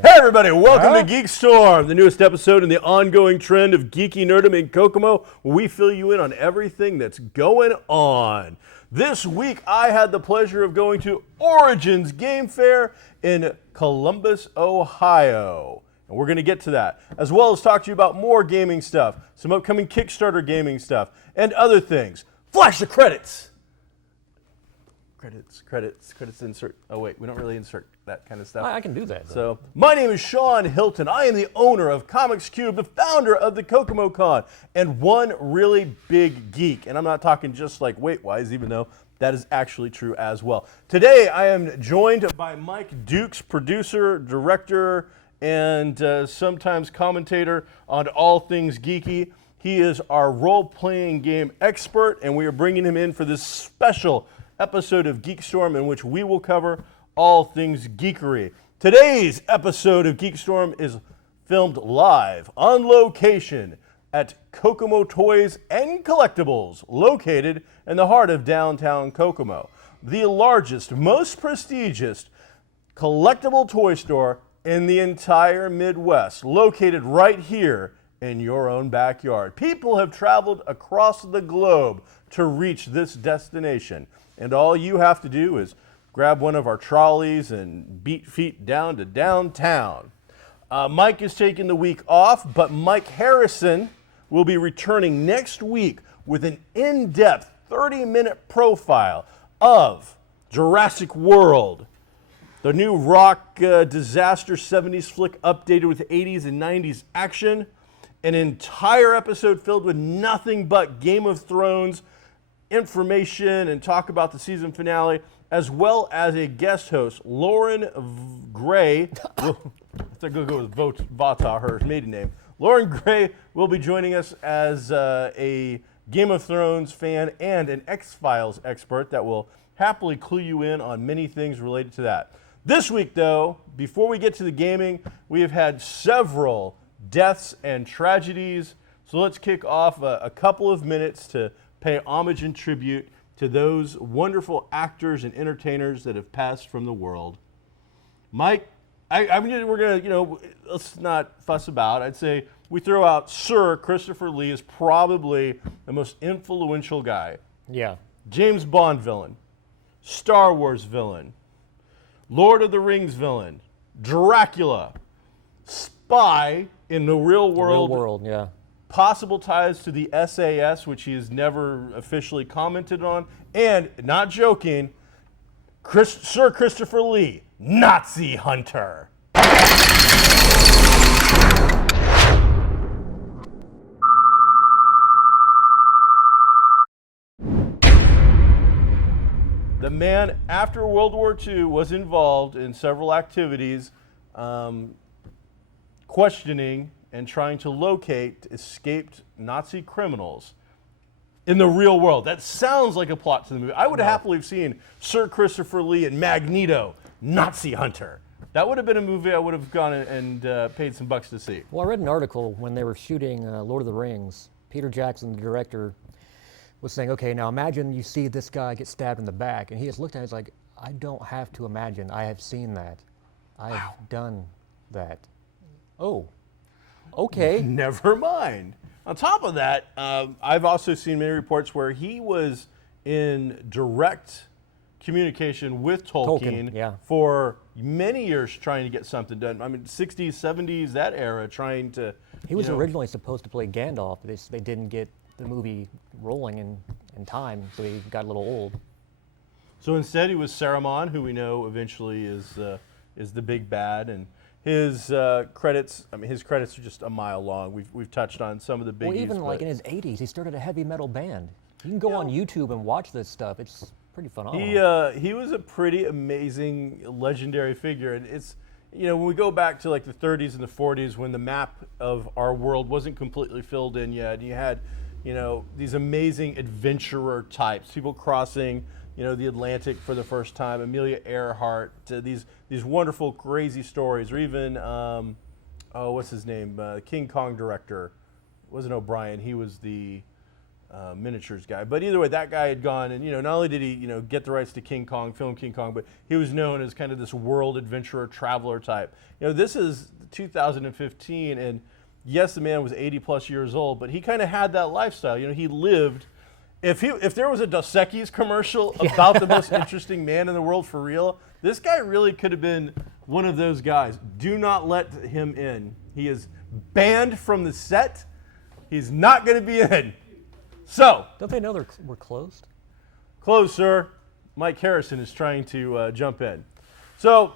Hey everybody, welcome to GeekStorm, the newest episode in the ongoing trend of geeky nerdom in Kokomo, where we fill you in on everything that's going on. This week, I had the pleasure of going to Origins Game Fair in Columbus, Ohio. And we're going to get to that, as well as talk to you about more gaming stuff, some upcoming Kickstarter gaming stuff, and other things. Flash the credits! Credits, insert. Oh wait, we don't really insert that kind of stuff. I can do that, though. So, my name is Sean Hilton. I am the owner of Comics Cube, the founder of the Kokomo Con, and one really big geek. And I'm not talking just like weight-wise, even though that is actually true as well. Today, I am joined by Mike Dukes, producer, director, and sometimes commentator on all things geeky. He is our role-playing game expert, and we are bringing him in for this special episode of GeekStorm in which we will cover all things geekery. Today's episode of GeekStorm is filmed live on location at Kokomo Toys and Collectibles, located in the heart of downtown Kokomo, the largest, most prestigious collectible toy store in the entire Midwest, located right here in your own backyard. People have traveled across the globe to reach this destination. And all you have to do is grab one of our trolleys and beat feet down to downtown. Mike is taking the week off, but Mike Harrison will be returning next week with an in-depth 30-minute profile of Jurassic World, the new rock disaster 70s flick updated with 80s and 90s action, an entire episode filled with nothing but Game of Thrones information and talk about the season finale, as well as a guest host, Lauren Gray. I think I'll go with Vata, her maiden name. Lauren Gray will be joining us as a Game of Thrones fan and an X-Files expert that will happily clue you in on many things related to that. This week, though, before we get to the gaming, we have had several deaths and tragedies. So let's kick off a couple of minutes to pay homage and tribute to those wonderful actors and entertainers that have passed from the world. Mike, we're gonna, let's not fuss about. I'd say we throw out Sir Christopher Lee as probably the most influential guy. Yeah. James Bond villain, Star Wars villain, Lord of the Rings villain, Dracula, spy in the real world. The real world, yeah. Possible ties to the SAS, which he has never officially commented on, and, not joking, Sir Christopher Lee, Nazi hunter. The man, after World War II, was involved in several activities questioning and trying to locate escaped Nazi criminals in the real world. That sounds like a plot to the movie. I would happily have seen Sir Christopher Lee and Magneto, Nazi hunter. That would have been a movie I would have gone and paid some bucks to see. Well, I read an article when they were shooting Lord of the Rings. Peter Jackson, the director, was saying, okay, now imagine you see this guy get stabbed in the back. And he just looked at it, he's like, I don't have to imagine. I have seen that. I have done that. Oh. Okay. Never mind. On top of that, I've also seen many reports where he was in direct communication with Tolkien for many years trying to get something done. I mean, 60s, 70s, that era, trying to... He was originally supposed to play Gandalf. They didn't get the movie rolling in time, so he got a little old. So instead, he was Saruman, who we know eventually is the big bad, and his credits. I mean, his credits are just a mile long. We've touched on some of the biggies. Well, even like in his 80s, he started a heavy metal band. You can go on YouTube and watch this stuff. It's pretty phenomenal. He was a pretty amazing, legendary figure, and when we go back to like the 30s and the 40s, when the map of our world wasn't completely filled in yet, and you had, these amazing adventurer types, people crossing, the Atlantic for the first time, Amelia Earhart, these wonderful, crazy stories, or even, what's his name, King Kong director, it wasn't O'Brien, he was the miniatures guy. But either way, that guy had gone, and not only did he get the rights to King Kong, film King Kong, but he was known as kind of this world adventurer, traveler type. This is 2015, and yes, the man was 80 plus years old, but he kind of had that lifestyle. He lived. If there was a Dos Equis commercial about the most interesting man in the world for real, this guy really could have been one of those guys. Do not let him in. He is banned from the set. He's not going to be in. So. Don't they know we're closed? Closed, sir. Mike Harrison is trying to jump in. So,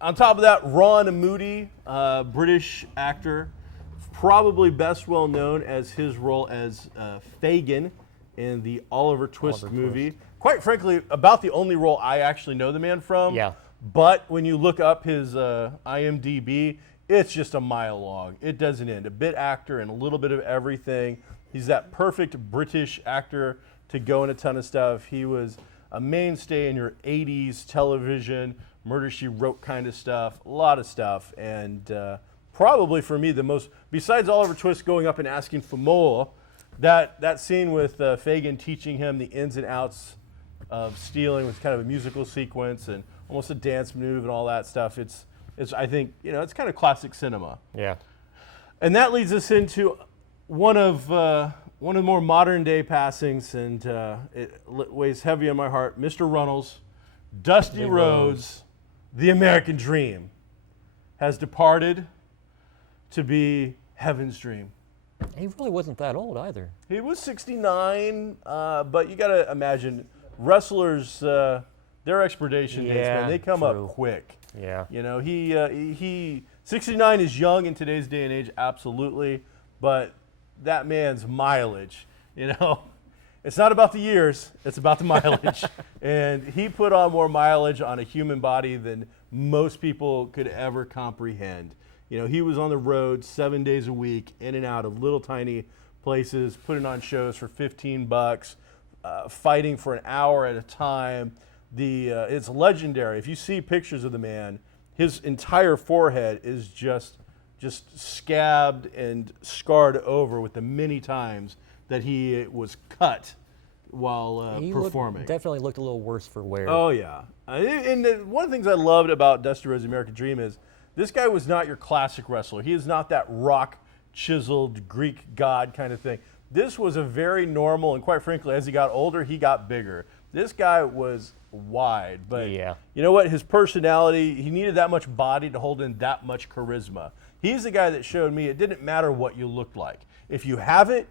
on top of that, Ron Moody, British actor, probably best well known as his role as Fagin in the Oliver Twist movie. Quite frankly, about the only role I actually know the man from. Yeah. But when you look up his IMDb, it's just a mile long. It doesn't end. A bit actor and a little bit of everything. He's that perfect British actor to go in a ton of stuff. He was a mainstay in your 80s television, Murder, She Wrote kind of stuff, a lot of stuff. And probably for me, the most, besides Oliver Twist going up and asking for more, that scene with Fagin teaching him the ins and outs of stealing with kind of a musical sequence and almost a dance move and all that stuff. It's I think, it's kind of classic cinema. Yeah. And that leads us into one of the more modern day passings, and it weighs heavy on my heart. Mr. Runnels, Dusty Rhodes, the American Dream, has departed to be heaven's dream. He really wasn't that old either. He was 69, but you got to imagine wrestlers, their expiration dates, man, they come up quick. Yeah. He 69 is young in today's day and age, absolutely, but that man's mileage, it's not about the years, it's about the mileage. And he put on more mileage on a human body than most people could ever comprehend. He was on the road 7 days a week, in and out of little tiny places, putting on shows for $15, fighting for an hour at a time. It's legendary. If you see pictures of the man, his entire forehead is just scabbed and scarred over with the many times that he was cut while performing. Definitely looked a little worse for wear. Oh, yeah. And one of the things I loved about Dusty Rhodes' American Dream is this guy was not your classic wrestler. He is not that rock, chiseled Greek god kind of thing. This was a very normal, and quite frankly, as he got older, he got bigger. This guy was wide, but you know what? His personality, he needed that much body to hold in that much charisma. He's the guy that showed me it didn't matter what you looked like. If you have it,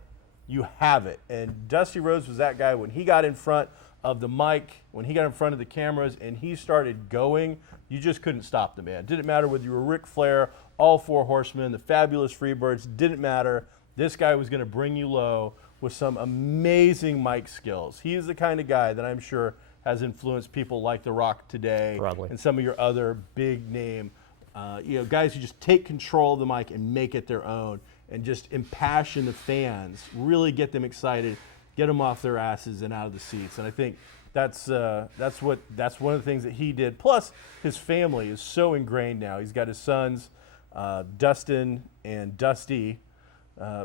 you have it. And Dusty Rhodes was that guy when he got in front of the mic, when he got in front of the cameras and he started going, you just couldn't stop the man. It didn't matter whether you were Ric Flair, all four horsemen, the fabulous Freebirds, didn't matter. This guy was going to bring you low with some amazing mic skills. He is the kind of guy that I'm sure has influenced people like The Rock today. Probably. And some of your other big name, guys who just take control of the mic and make it their own and just impassion the fans, really get them excited, get them off their asses and out of the seats. And I think that's one of the things that he did. Plus, his family is so ingrained now. He's got his sons, Dustin and Dusty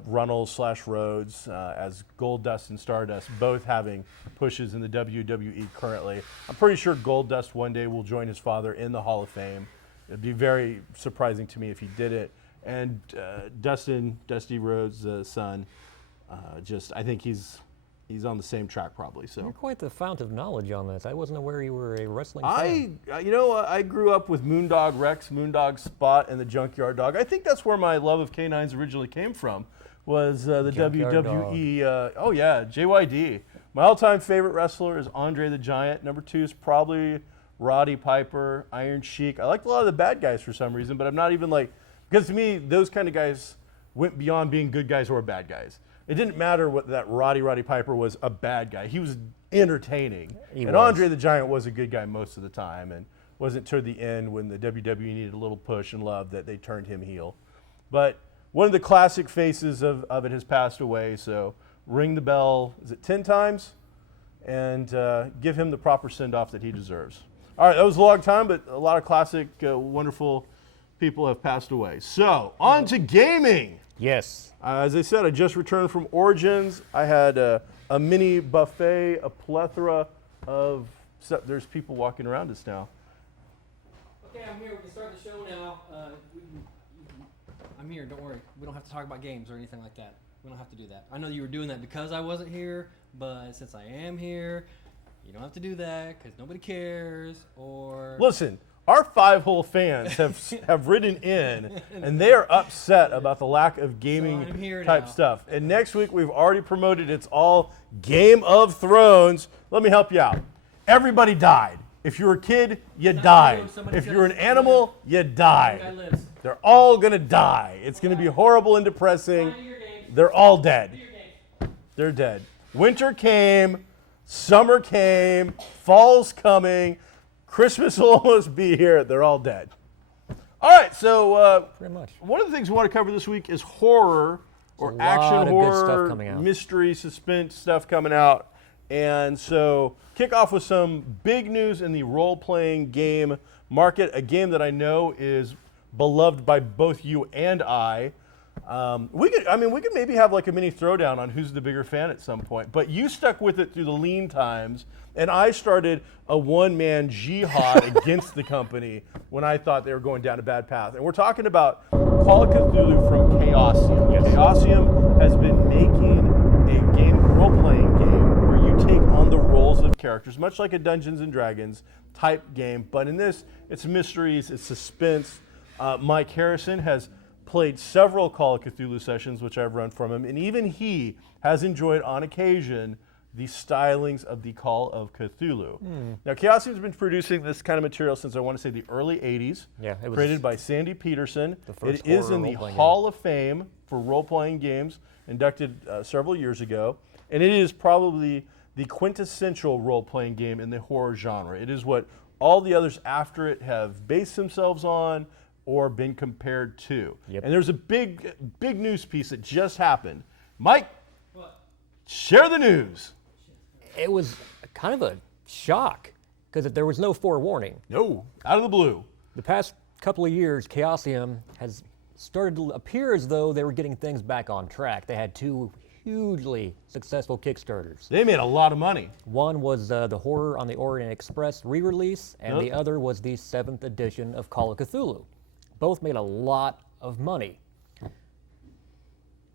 Runnels / Rhodes as Goldust and Stardust, both having pushes in the WWE currently. I'm pretty sure Goldust one day will join his father in the Hall of Fame. It'd be very surprising to me if he did it. And Dusty Rhodes' son, I think he's on the same track probably. So you're quite the fount of knowledge on this. I wasn't aware you were a wrestling fan. I grew up with Moondog Rex, Moondog Spot, and the Junkyard Dog. I think that's where my love of canines originally came from. Was the WWE? JYD. My all-time favorite wrestler is Andre the Giant. Number 2 is probably Roddy Piper, Iron Sheik. I liked a lot of the bad guys for some reason, but I'm not even because to me those kind of guys went beyond being good guys or bad guys. It didn't matter what that Roddy Piper was a bad guy. He was entertaining. And Andre the Giant was a good guy most of the time. And wasn't toward the end when the WWE needed a little push and love that they turned him heel. But one of the classic faces of it has passed away, so ring the bell, is it 10 times? And give him the proper send-off that he deserves. All right, that was a long time, but a lot of classic, wonderful people have passed away. So, on to gaming. Yes. As I said, I just returned from Origins. I had a mini buffet, a plethora of stuff. There's people walking around us now. Okay, I'm here. We can start the show now. I'm here. Don't worry. We don't have to talk about games or anything like that. We don't have to do that. I know you were doing that because I wasn't here, but since I am here, you don't have to do that because nobody cares. Or Listen, our Five-Hole fans have written in, and they are upset about the lack of So I'm gaming here type now. stuff. And next week, we've already promoted it's all Game of Thrones. Let me help you out. Everybody died. If you were a kid, you died. somebody If said you're an it's- animal, you guy died. lives. They're all going to die. It's going to be horrible and depressing. Find your games. They're all dead. Do your games. They're dead. Winter came, summer came, fall's coming, Christmas will almost be here. They're all dead. All right, so Pretty much. one of the things we want to cover this week is horror or There's a action lot of good stuff horror, coming out. mystery, suspense stuff coming out. And so kick off with some big news in the role-playing game market, a game that I know is beloved by both you and I. We could maybe have like a mini throwdown on who's the bigger fan at some point. But you stuck with it through the lean times, and I started a one-man jihad against the company when I thought they were going down a bad path. And we're talking about Call of Cthulhu from Chaosium. Yes. Chaosium has been making a game, role-playing game, where you take on the roles of characters, much like a Dungeons and Dragons type game. But in this, it's mysteries, it's suspense. Mike Harrison has played several Call of Cthulhu sessions, which I've run from him, and even he has enjoyed on occasion the stylings of the Call of Cthulhu. Now, Chaosium's been producing this kind of material since I want to say the early 80s. Yeah, it was created by Sandy Peterson. the first It is horror in the role-playing Hall of Fame for role-playing games, inducted several years ago, and it is probably the quintessential role-playing game in the horror genre. It is what all the others after it have based themselves on or been compared to. Yep. And there's a big news piece that just happened. Mike, What? share the news. It was kind of a shock because there was no forewarning. No, out of the blue. The past couple of years, Chaosium has started to appear as though they were getting things back on track. They had two hugely successful Kickstarters. They made a lot of money. One was the Horror on the Orient Express re-release, and Yep. the other was the 7th edition of Call of Cthulhu. Both made a lot of money.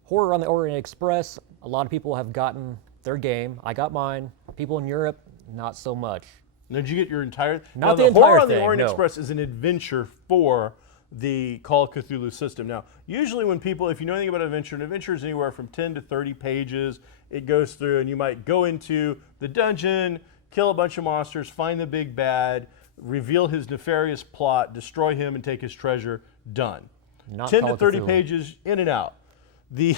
Horror on the Orient Express, a lot of people have gotten their game. I got mine. People in Europe, not so much. Now, did you get your entire? Not now, the the entire Horror on the thing, Orient no. Express is an adventure for the Call of Cthulhu system. Now, usually when people, if you know anything about an adventure is anywhere from 10 to 30 pages. It goes through, and you might go into the dungeon, kill a bunch of monsters, find the big bad, reveal his nefarious plot, destroy him, and take his treasure. Done. Not 10 Call to of 30 Cthulhu. pages, in and out. The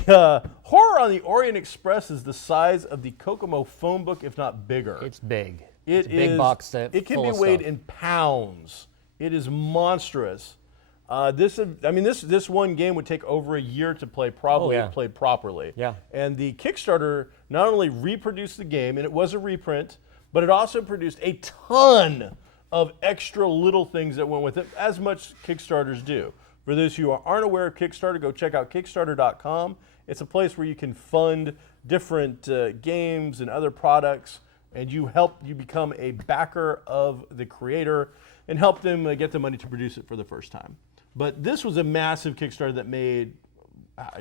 Horror on the Orient Express is the size of the Kokomo phone book, if not bigger. It's big. It It's a big is- box set. It can full be of weighed stuff. in pounds. It is monstrous. This one game would take over a year to play, probably Oh, yeah. if played properly. Yeah. And the Kickstarter not only reproduced the game, and it was a reprint, but it also produced a ton of extra little things that went with it, as much Kickstarters do. For those who aren't aware of Kickstarter, go check out Kickstarter.com. It's a place where you can fund different games and other products, and you become a backer of the creator and help them get the money to produce it for the first time. But this was a massive Kickstarter that made,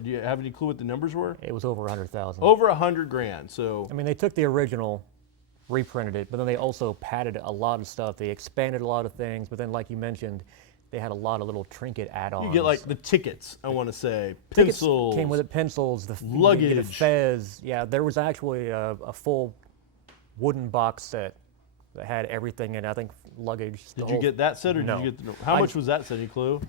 do you have any clue what the numbers were? It was over 100,000. Over $100,000. So I mean, they took the original, reprinted it, but then they also padded a lot of stuff. They expanded a lot of things, but then, like you mentioned, they had a lot of little trinket add-ons. you get like the tickets, I want to say, Tickets pencils. came with it, pencils, you get a luggage. fez. Yeah, there was actually a full wooden box set that had everything in it. I think luggage. the Did you whole- get that set, or No. did you get the? How much was that set? Any clue?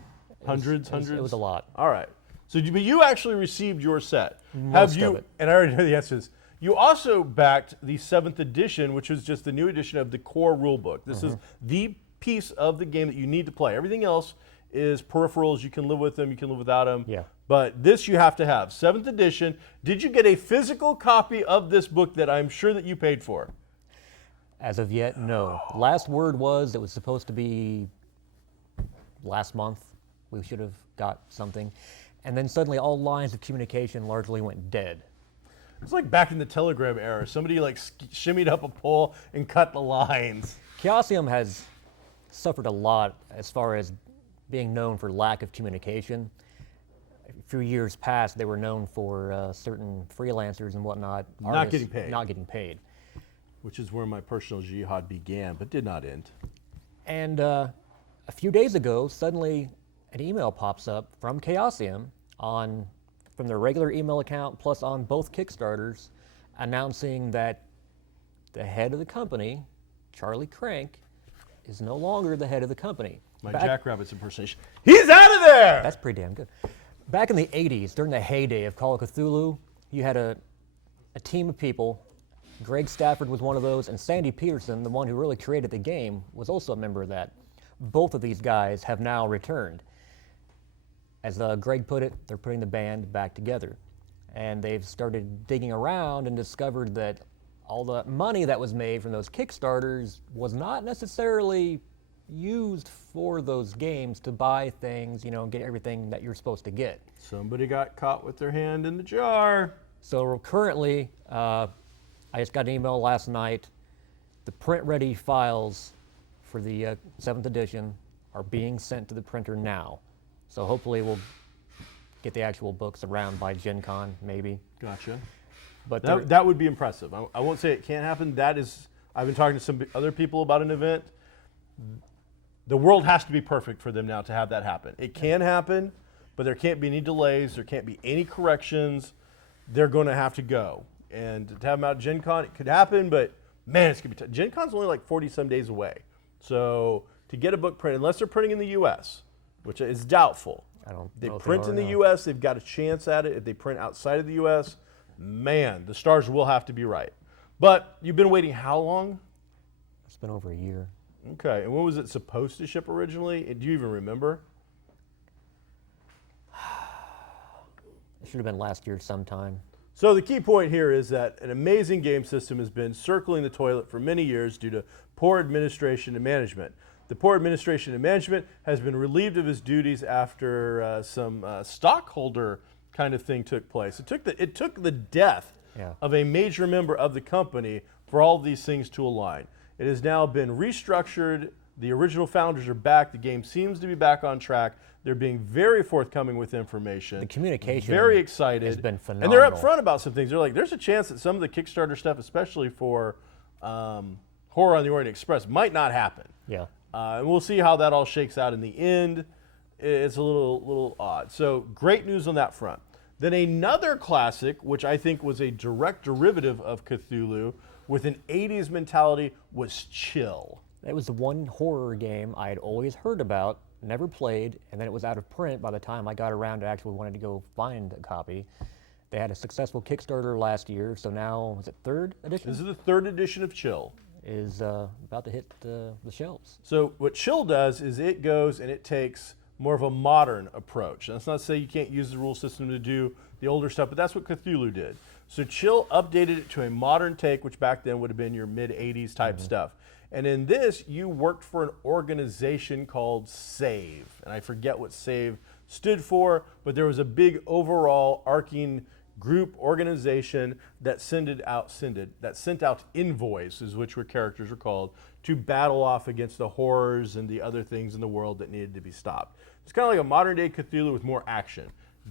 Hundreds. It was a lot. All right. So, but you actually received your set. Most Have you? of it. And I already know the answer to this. You also backed the 7th edition, which was just the new edition of the core rulebook. This is the piece of the game that you need to play. Everything else is peripherals. You can live with them, you can live without them. Yeah. But this you have to have. 7th edition. Did you get a physical copy of this book that I'm sure that you paid for? As of yet, no. Last word was it was supposed to be last month. We should have got something. And then suddenly all lines of communication largely went dead. It's like back in the Telegram era. Somebody like shimmied up a pole and cut the lines. Chaosium has suffered a lot as far as being known for lack of communication. A few years past, they were known for certain freelancers and whatnot. Not getting paid. Not getting paid. Which is where my personal jihad began, but did not end. And a few days ago, suddenly an email pops up from Chaosium from their regular email account plus on both Kickstarters, announcing that the head of the company, Charlie Crank, is no longer the head of the company. My Jackrabbits impersonation. He's out of there! That's pretty damn good. Back in the 80s, during the heyday of Call of Cthulhu, you had a team of people. Greg Stafford was one of those, and Sandy Peterson, the one who really created the game, was also a member of that. Both of these guys have now returned. As Greg put it, they're putting the band back together. And they've started digging around and discovered that all the money that was made from those Kickstarters was not necessarily used for those games to buy things, get everything that you're supposed to get. Somebody got caught with their hand in the jar. So currently, I just got an email last night. The print-ready files for the 7th edition are being sent to the printer now. So hopefully we'll get the actual books around by Gen Con, maybe. Gotcha. But that would be impressive. I won't say it can't happen. I've been talking to some other people about an event. The world has to be perfect for them now to have that happen. It can happen, but there can't be any delays. There can't be any corrections. They're going to have to go. And to have them out at Gen Con, it could happen, but man, it's going to be tough. Gen Con's only like 40-some days away. So to get a book printed, unless they're printing in the U.S., which is doubtful. They print in the U.S., they've got a chance at it. If they print outside of the U.S., man, the stars will have to be right. But you've been waiting how long? It's been over a year. Okay, and when was it supposed to ship originally? Do you even remember? It should have been last year sometime. So the key point here is that an amazing game system has been circling the toilet for many years due to poor administration and management. The poor administration and management has been relieved of his duties after some stockholder kind of thing took place. It took the death of a major member of the company for all of these things to align. It has now been restructured. The original founders are back. The game seems to be back on track. They're being very forthcoming with information. The communication very excited. has been phenomenal. And they're upfront about some things. They're like, there's a chance that some of the Kickstarter stuff, especially for Horror on the Orient Express, might not happen. Yeah. And we'll see how that all shakes out in the end. It's a little odd. So great news on that front. Then another classic, which I think was a direct derivative of Cthulhu with an 80s mentality, was Chill. It was the one horror game I had always heard about, never played, and then it was out of print by the time I got around to actually wanting to go find a copy. They had a successful Kickstarter last year, so now, is it 3rd edition? This is the 3rd edition of Chill. Is about to hit the shelves. So what Chill does is it goes and it takes more of a modern approach. And that's not to say you can't use the rule system to do the older stuff, but that's what Cthulhu did. So Chill updated it to a modern take, which back then would have been your mid-80s type stuff. And in this, you worked for an organization called SAVE. And I forget what SAVE stood for, but there was a big overall arcing group organization that sent out envoys, which were characters were called, to battle off against the horrors and the other things in the world that needed to be stopped. It's kind of like a modern day Cthulhu with more action.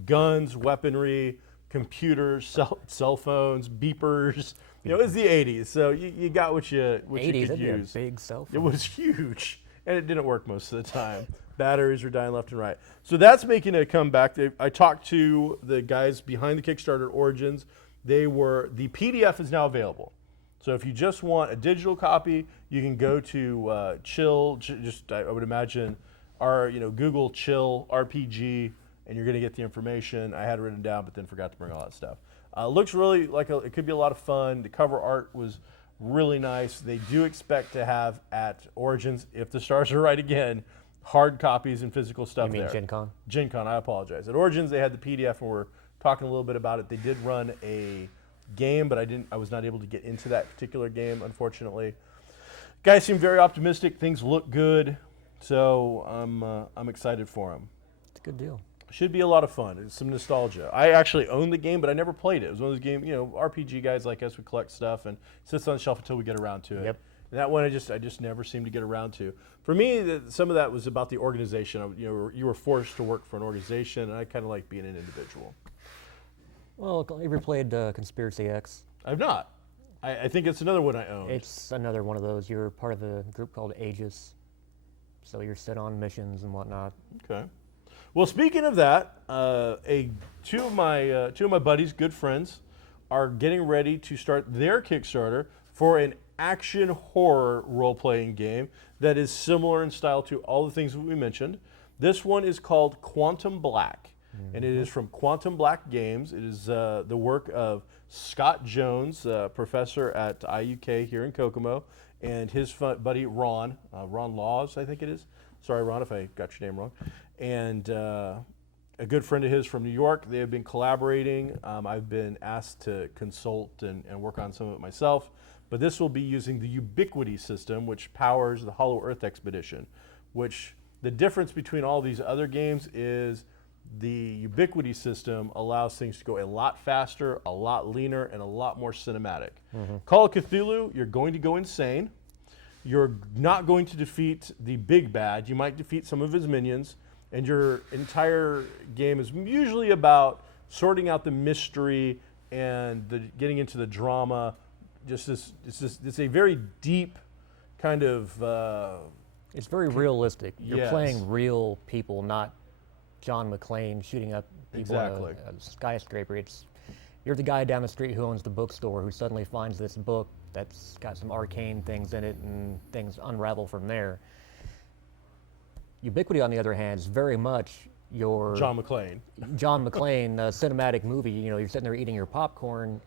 Guns, weaponry, computers, cell phones, beepers. It's the 80s, so you got what you could use. A big cell phone. It was huge, and it didn't work most of the time. Batteries were dying left and right. So that's making a comeback. I talked to the guys behind the Kickstarter Origins. The PDF is now available. So if you just want a digital copy, you can go to Chill. I would imagine, Google Chill RPG, and you're going to get the information. I had it written down, but then forgot to bring all that stuff. Looks really like it could be a lot of fun. The cover art was really nice. They do expect to have at Origins, if the stars are right again, hard copies and physical stuff You mean there. Gen Con? Gen Con, I apologize. At Origins, they had the PDF, and we're talking a little bit about it. They did run a game, but I was not able to get into that particular game, unfortunately. Guys seem very optimistic. Things look good, so I'm excited for them. It's a good deal. Should be a lot of fun. It's some nostalgia. I actually own the game, but I never played it. It was one of those games, RPG guys like us, we collect stuff and it sits on the shelf until we get around to it. Yep. And that one I just never seemed to get around to. For me, some of that was about the organization. You were forced to work for an organization, and I kind of like being an individual. Well, have you ever played Conspiracy X? I've not. I think it's another one I own. It's another one of those. You're part of a group called Aegis, so you're set on missions and whatnot. Okay. Well, speaking of that, two of my buddies, good friends, are getting ready to start their Kickstarter for an action horror role-playing game that is similar in style to all the things that we mentioned. This one is called Quantum Black, and it is from Quantum Black Games. It is the work of Scott Jones, professor at IUK here in Kokomo, and his buddy Ron Laws, I think it is. Sorry, Ron, if I got your name wrong. And a good friend of his from New York. They have been collaborating. I've been asked to consult and work on some of it myself. But this will be using the Ubiquity system, which powers the Hollow Earth Expedition, which the difference between all these other games is the Ubiquity system allows things to go a lot faster, a lot leaner, and a lot more cinematic. Call of Cthulhu, you're going to go insane. You're not going to defeat the big bad. You might defeat some of his minions, and your entire game is usually about sorting out the mystery and getting into the drama. It's a very deep kind of. It's very realistic. You're Yes. playing real people, not John McClane shooting up people Exactly. in a skyscraper. You're the guy down the street who owns the bookstore who suddenly finds this book that's got some arcane things in it, and things unravel from there. Ubiquity, on the other hand, is very much your John McClane. John McClane cinematic movie. You're sitting there eating your popcorn,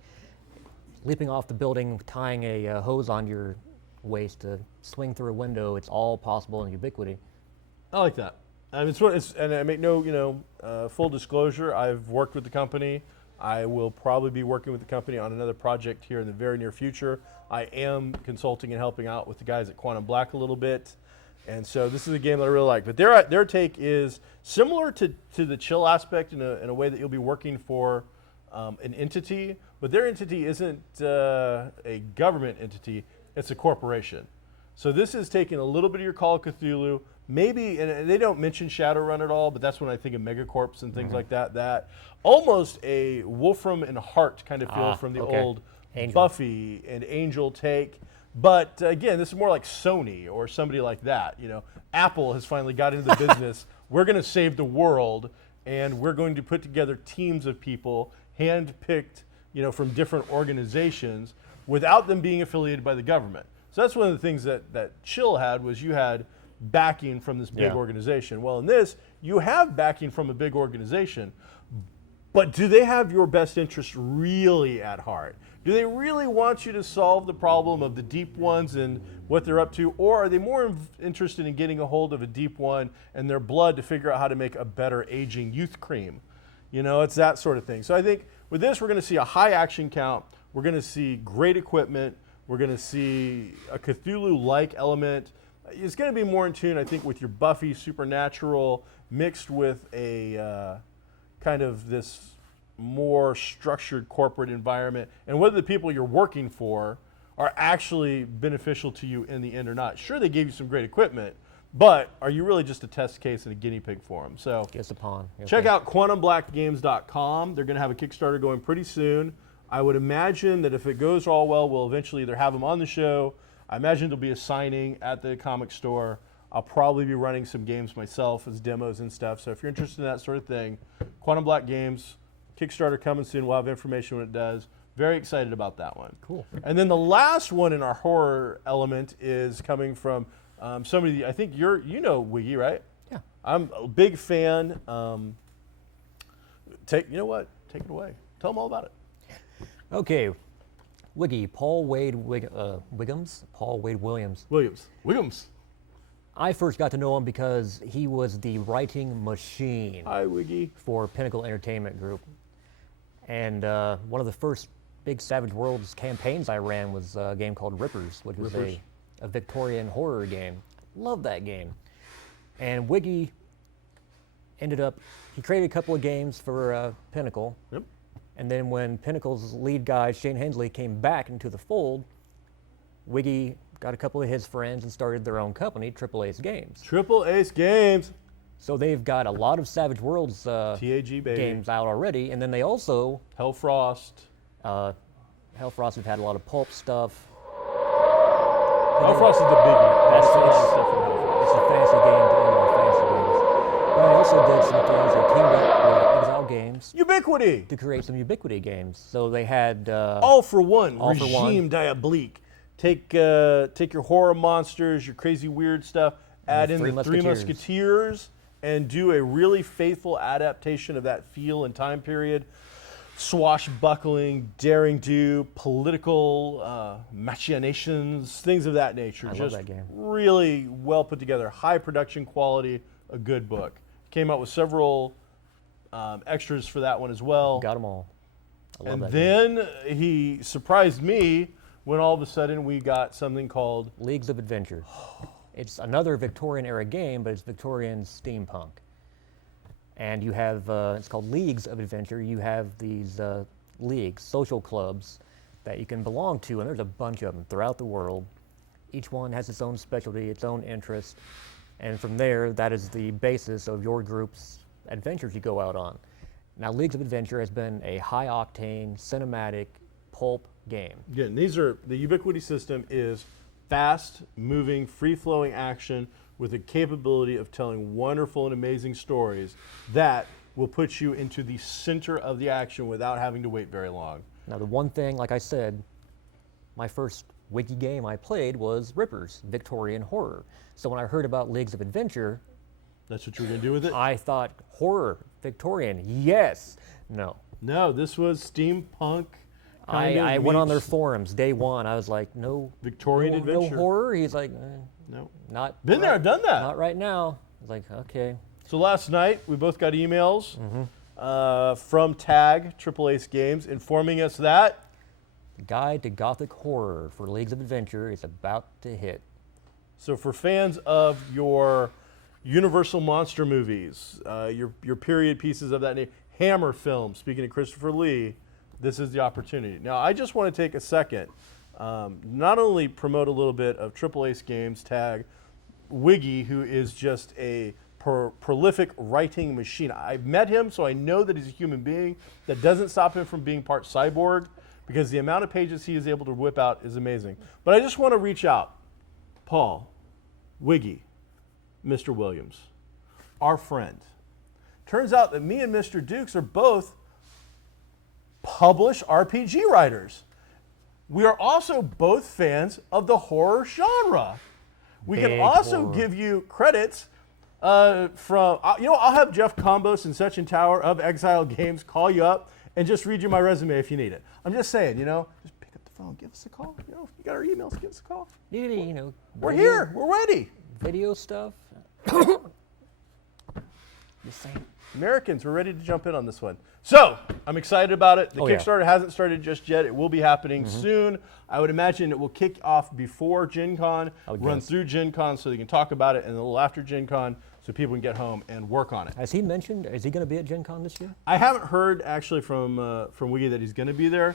leaping off the building, tying a hose on your waist to swing through a window. It's all possible in Ubiquity. I like that. And I make no, full disclosure. I've worked with the company. I will probably be working with the company on another project here in the very near future. I am consulting and helping out with the guys at Quantum Black a little bit. And so this is a game that I really like. But their take is similar to the chill aspect in a way that you'll be working for an entity, but their entity isn't a government entity, it's a corporation. So this is taking a little bit of your Call of Cthulhu, maybe, and they don't mention Shadowrun at all, but that's when I think of Megacorps and things like that. That almost a Wolfram and Hart kind of feel from the old Angel. Buffy and Angel take. But again, this is more like Sony or somebody like that. Apple has finally got into the business. We're going to save the world, and we're going to put together teams of people, hand-picked, from different organizations, without them being affiliated by the government. So that's one of the things that Chill had, was you had backing from this big organization. Well, in this, you have backing from a big organization, but do they have your best interest really at heart? Do they really want you to solve the problem of the deep ones and what they're up to, or are they more interested in getting a hold of a deep one and their blood to figure out how to make a better aging youth cream? It's that sort of thing. So I think with this, we're going to see a high action count. We're going to see great equipment. We're going to see a Cthulhu-like element. It's going to be more in tune, I think, with your Buffy Supernatural mixed with a kind of this more structured corporate environment, and whether the people you're working for are actually beneficial to you in the end or not. Sure, they gave you some great equipment, but are you really just a test case and a guinea pig for them? So Just a pawn. check out quantumblackgames.com. They're going to have a Kickstarter going pretty soon. I would imagine that if it goes all well, we'll eventually either have them on the show. I imagine there'll be a signing at the comic store. I'll probably be running some games myself as demos and stuff. So if you're interested in that sort of thing, Quantum Black Games, Kickstarter coming soon. We'll have information when it does. Very excited about that one. Cool. And then the last one in our horror element is coming from somebody, I think you know Wiggy, right? Yeah. I'm a big fan. Take it away. Tell them all about it. Okay. Wiggy, Paul Wade Wiggums? Paul Wade Williams. Williams. I first got to know him because he was the writing machine Hi, Wiggy. for Pinnacle Entertainment Group. And one of the first big Savage Worlds campaigns I ran was a game called Rippers, which was Rippers. a Victorian horror game. Love that game. And Wiggy ended up, he created a couple of games for Pinnacle. Yep. And then when Pinnacle's lead guy, Shane Hensley, came back into the fold, Wiggy got a couple of his friends and started their own company, Triple Ace Games. Triple Ace Games. So they've got a lot of Savage Worlds TAG, baby. games out already. And then they also, Hellfrost. Hellfrost have had a lot of pulp stuff. Hellfrost is the biggie. That's a lot of it's- stuff from Hellfrost. It's a fancy game to end all fancy games. But they also did some things. They teamed up with Exile Games Ubiquity. to create some Ubiquity games. So they had All for one. All for One. Regime Diabolique. Take your horror monsters, your crazy weird stuff, add in Three the Three Musketeers. Musketeers, and do a really faithful adaptation of that feel and time period. Swashbuckling, daring do, political machinations, things of that nature. I love Just that game. really well put together, high production quality, a good book. Came out with several extras for that one as well. got them all. I love And that game. then he surprised me when all of a sudden we got something called Leagues of Adventure. It's another Victorian era game, but it's Victorian steampunk. And you have, it's called Leagues of Adventure. You have these leagues, social clubs that you can belong to, and there's a bunch of them throughout the world. Each one has its own specialty, its own interest. And from there, that is the basis of your group's adventures you go out on. Now, Leagues of Adventure has been a high-octane, cinematic, pulp game. again, these are the Ubiquity system is fast moving, free flowing action with the capability of telling wonderful and amazing stories that will put you into the center of the action without having to wait very long. Now, the one thing, like I said, my first wiki game I played was Rippers, Victorian horror. So when I heard about Leagues of Adventure, That's what you're going to do with it? I thought, horror, Victorian, yes. No. No, this was steampunk. I went on their meets forums day one. I was like, no. Victorian no, adventure. No horror? He's like, No. not. Been there, done that. Not right now. I was like, okay. So last night, we both got emails from TAG, Triple Ace Games, informing us that The Guide to Gothic Horror for Leagues of Adventure is about to hit. so for fans of your Universal monster movies, your period pieces of that name, Hammer films, speaking of Christopher Lee, this is the opportunity. Now, I just want to take a second, not only promote a little bit of Triple Ace Games, TAG, Wiggy, who is just a prolific writing machine. I've met him, so I know that he's a human being. That doesn't stop him from being part cyborg, because the amount of pages he is able to whip out is amazing. But I just want to reach out. Paul, Wiggy, Mr. Williams, our friend. Turns out that me and Mr. Dukes are both published RPG writers. We are also both fans of the horror genre. We can Big also horror. give you credits from, I'll have Jeff Combos and Sechin Tower of Exile Games call you up and just read you my resume if you need it. I'm just saying, just pick up the phone, give us a call. You got our emails, give us a call. We're We're here, we're ready. Video stuff. Just saying. Americans, we're ready to jump in on this one. So, I'm excited about it. The Oh, yeah. Kickstarter hasn't started just yet. It will be happening soon. I would imagine it will kick off before Gen Con, I would run guess. through Gen Con so they can talk about it, and a little after Gen Con so people can get home and work on it. Has he mentioned, is he going to be at Gen Con this year? I haven't heard actually from Wiggy that he's going to be there.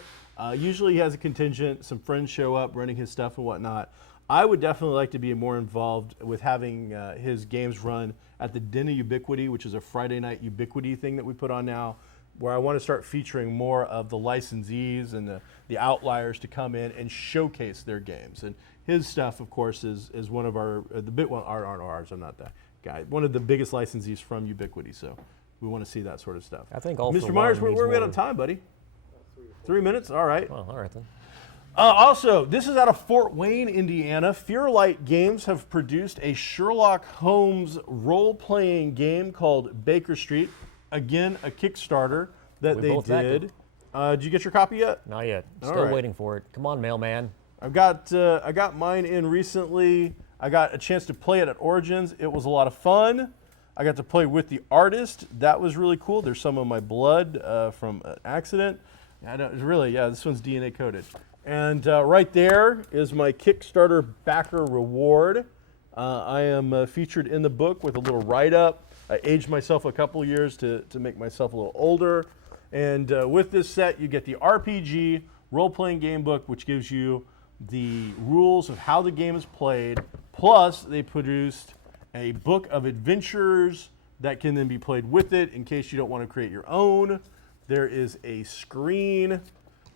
Usually he has a contingent, some friends show up running his stuff and whatnot. I would definitely like to be more involved with having his games run at the Den of Ubiquity, which is a Friday night Ubiquity thing that we put on now, where I want to start featuring more of the licensees and the outliers to come in and showcase their games. And his stuff, of course, is one of our, the bit one, aren't ours, I'm not that guy, one of the biggest licensees from Ubiquity, so we want to see that sort of stuff. I think All For Mr. Myers, One where are we at needs on more. time, buddy? 3 minutes? All right. Well, all right then. Also, this is out of Fort Wayne, Indiana. Fearlight Games have produced a Sherlock Holmes role-playing game called Baker Street. Again, a Kickstarter that We they both backed did. it. Did you get your copy yet? Not yet. All Still right. waiting for it. Come on, mailman. I got mine in recently. I got a chance to play it at Origins. It was a lot of fun. I got to play with the artist. That was really cool. There's some of my blood from an accident. This one's DNA coded. And right there is my Kickstarter backer reward. I am featured in the book with a little write-up. I aged myself a couple years to make myself a little older. And with this set, you get the RPG role-playing game book, which gives you the rules of how the game is played. Plus, they produced a book of adventures that can then be played with it in case you don't want to create your own. There is a screen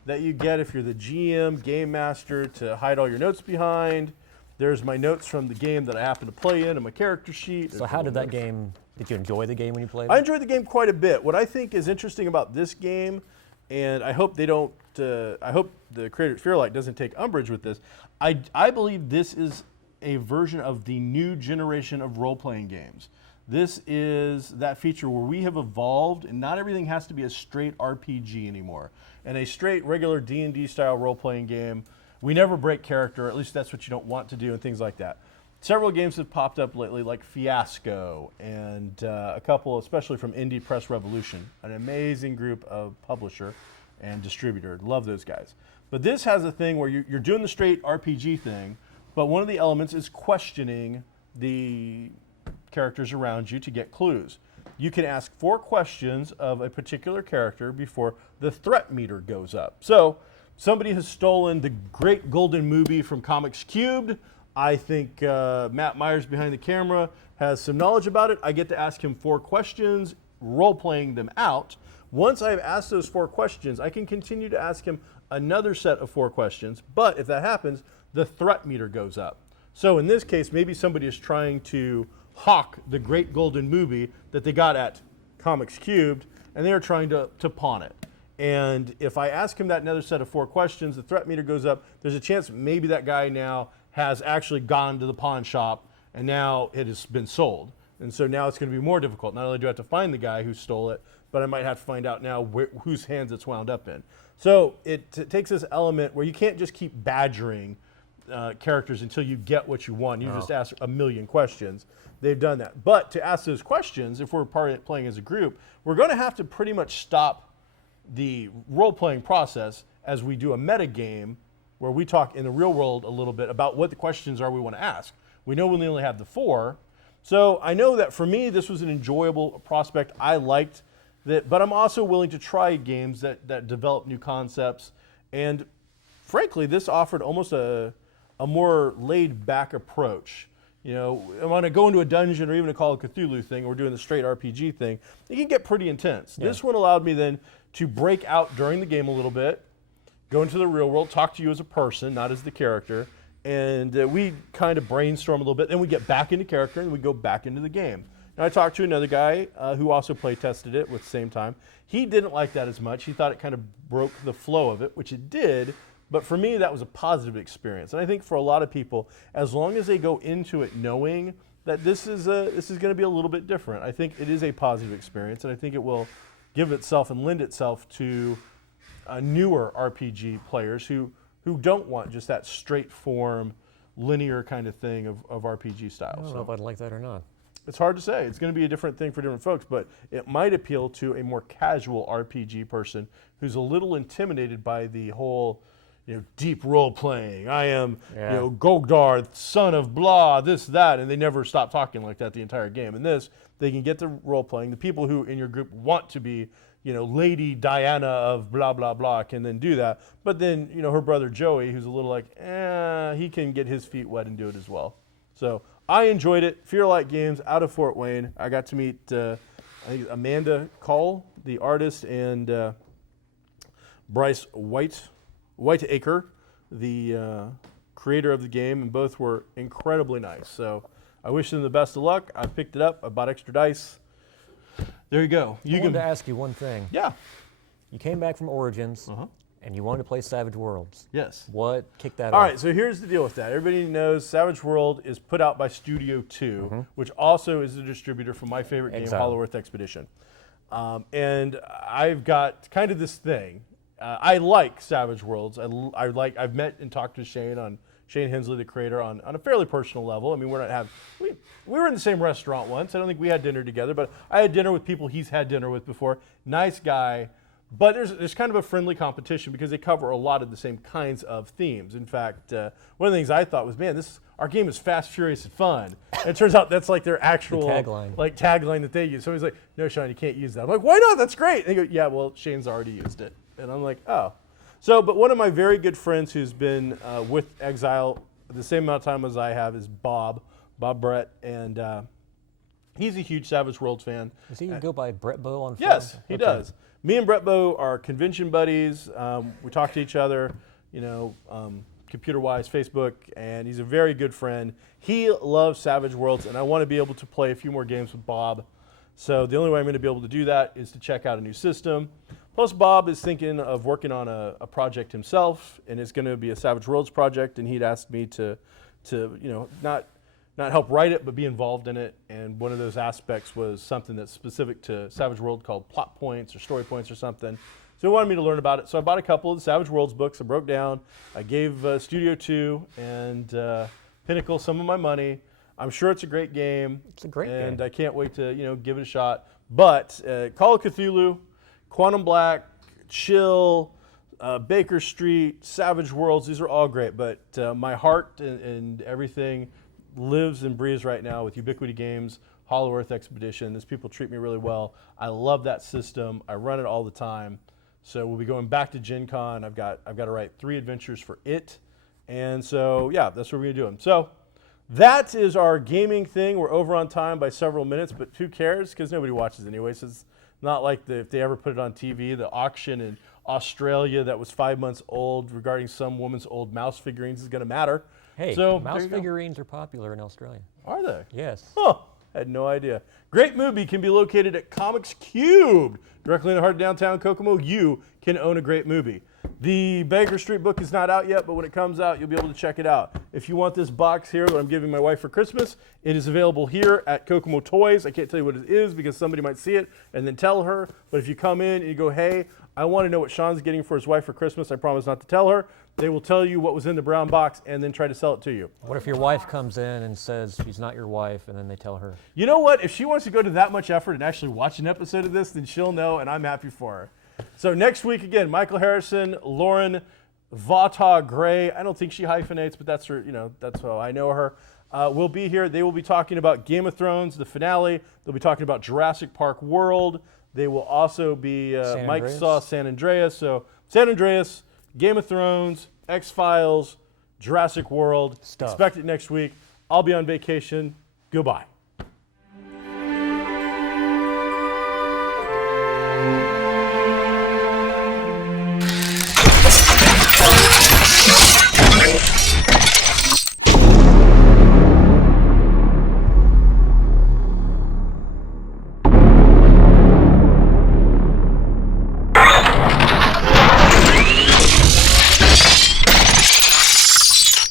that you get if you're the GM, Game Master, to hide all your notes behind. There's my notes from the game that I happen to play in and my character sheet. So how did that game, did you enjoy the game when you played it? I enjoyed the game quite a bit. What I think is interesting about this game, and I hope they don't, I hope the creator at Fearlight doesn't take umbrage with this. I believe this is a version of the new generation of role-playing games. This is that feature where we have evolved, and not everything has to be a straight RPG anymore. And a straight, regular D&D style role-playing game, we never break character, at least that's what you don't want to do, and things like that. Several games have popped up lately, like Fiasco, and a couple, especially from Indie Press Revolution, an amazing group of publisher and distributor. Love those guys. But this has a thing where you're doing the straight RPG thing, but one of the elements is questioning the characters around you to get clues. You can ask 4 questions of a particular character before the threat meter goes up. So somebody has stolen the great golden movie from Comics Cubed. I think Matt Myers behind the camera has some knowledge about it. I get to ask him 4 questions, role-playing them out. Once I've asked those 4 questions, I can continue to ask him another set of 4 questions. But if that happens, the threat meter goes up. So in this case, maybe somebody is trying to hawk the great golden movie that they got at Comics Cubed, and they are trying to pawn it. And if I ask him that another set of 4 questions, the threat meter goes up. There's a chance maybe that guy now has actually gone to the pawn shop, and now it has been sold. And so now it's going to be more difficult. Not only do I have to find the guy who stole it, but I might have to find out now whose hands it's wound up in. So it takes this element where you can't just keep badgering characters until you get what you want. You just ask a million questions. They've done that. But to ask those questions, if we're playing as a group, we're going to have to pretty much stop the role-playing process as we do a meta game where we talk in the real world a little bit about what the questions are we want to ask. We know we only have the 4. So I know that for me, this was an enjoyable prospect. I liked that, but I'm also willing to try games that develop new concepts. And frankly, this offered almost a more laid-back approach. You know, when I go into a dungeon or even a Call of Cthulhu thing, or we're doing the straight RPG thing, it can get pretty intense. Yeah. This one allowed me then to break out during the game a little bit, go into the real world, talk to you as a person, not as the character, and we kind of brainstorm a little bit, then we get back into character and we go back into the game. Now I talked to another guy who also play tested it with the same time. He didn't like that as much. He thought it kind of broke the flow of it, which it did. But for me, that was a positive experience. And I think for a lot of people, as long as they go into it knowing that this is going to be a little bit different, I think it is a positive experience. And I think it will give itself and lend itself to newer RPG players who don't want just that straight form, linear kind of thing of RPG style. I don't know if I'd like that or not. It's hard to say. It's going to be a different thing for different folks, but it might appeal to a more casual RPG person who's a little intimidated by the whole, deep role playing. I am, Gogdar, son of blah, this, that, and they never stop talking like that the entire game. And this, they can get the role playing. The people who in your group want to be, Lady Diana of blah, blah, blah can then do that. But then, her brother Joey, who's a little like, he can get his feet wet and do it as well. So I enjoyed it. Fearlight Games out of Fort Wayne. I got to meet, I think Amanda Call, the artist, and Bryce Whiteacre, the creator of the game, and both were incredibly nice. So I wish them the best of luck. I picked it up. I bought extra dice. There you go. I wanted to ask you one thing. Yeah. You came back from Origins, and you wanted to play Savage Worlds. Yes. What kicked that off? All right, so here's the deal with that. Everybody knows Savage World is put out by Studio 2, which also is the distributor for my favorite game, Hollow Earth Expedition. And I've got kind of this thing. I like Savage Worlds. I've met and talked to Shane Hensley, the creator, on a fairly personal level. I mean, we were in the same restaurant once. I don't think we had dinner together, but I had dinner with people he's had dinner with before. Nice guy. But there's kind of a friendly competition because they cover a lot of the same kinds of themes. In fact, one of the things I thought was, man, our game is fast, furious, and fun. And it turns out that's like their actual tagline that they use. So he's like, no, Sean, you can't use that. I'm like, why not? That's great. And they go, yeah, well, Shane's already used it. And I'm like, oh. So, but one of my very good friends who's been with Exile the same amount of time as I have is Bob Brett, and he's a huge Savage Worlds fan. Does he go by Brett Bow on Yes, phone? he does. Me and Brett Bow are convention buddies. We talk to each other, computer-wise, Facebook, and he's a very good friend. He loves Savage Worlds, and I want to be able to play a few more games with Bob. So the only way I'm going to be able to do that is to check out a new system. Plus, Bob is thinking of working on a project himself, and it's going to be a Savage Worlds project, and he'd asked me to not help write it, but be involved in it. And one of those aspects was something that's specific to Savage World called plot points or story points or something. So he wanted me to learn about it. So I bought a couple of the Savage Worlds books. I broke down. I gave Studio 2 and Pinnacle some of my money. I'm sure it's a great game. It's a great game. And I can't wait to give it a shot. But Call of Cthulhu, Quantum Black, Chill, Baker Street, Savage Worlds, these are all great. But my heart and everything lives and breathes right now with Ubiquity Games, Hollow Earth Expedition. These people treat me really well. I love that system. I run it all the time. So we'll be going back to Gen Con. I've got to write 3 adventures for it. And so, yeah, that's what we're going to do them. So that is our gaming thing. We're over on time by several minutes, but who cares? Because nobody watches anyway. So it's not like if they ever put it on TV, the auction in Australia that was 5 months old regarding some woman's old mouse figurines is going to matter. Hey, so, mouse figurines are popular in Australia. Are they? Yes. Huh. Had no idea. Great Movie can be located at Comics Cubed, directly in the heart of downtown Kokomo. You can own a Great Movie. The Baker Street book is not out yet, but when it comes out, you'll be able to check it out. If you want this box here that I'm giving my wife for Christmas, it is available here at Kokomo Toys. I can't tell you what it is because somebody might see it and then tell her. But if you come in and you go, hey, I want to know what Sean's getting for his wife for Christmas, I promise not to tell her. They will tell you what was in the brown box and then try to sell it to you. What if your wife comes in and says she's not your wife, and then they tell her? You know what? If she wants to go to that much effort and actually watch an episode of this, then she'll know, and I'm happy for her. So next week, again, Michael Harrison, Lauren Vata Gray. I don't think she hyphenates, but that's her. That's how I know her. Will be here. They will be talking about Game of Thrones, the finale. They'll be talking about Jurassic Park World. They will also be Mike saw San Andreas. So San Andreas, Game of Thrones, X-Files, Jurassic World. Stuff. Expect it next week. I'll be on vacation. Goodbye.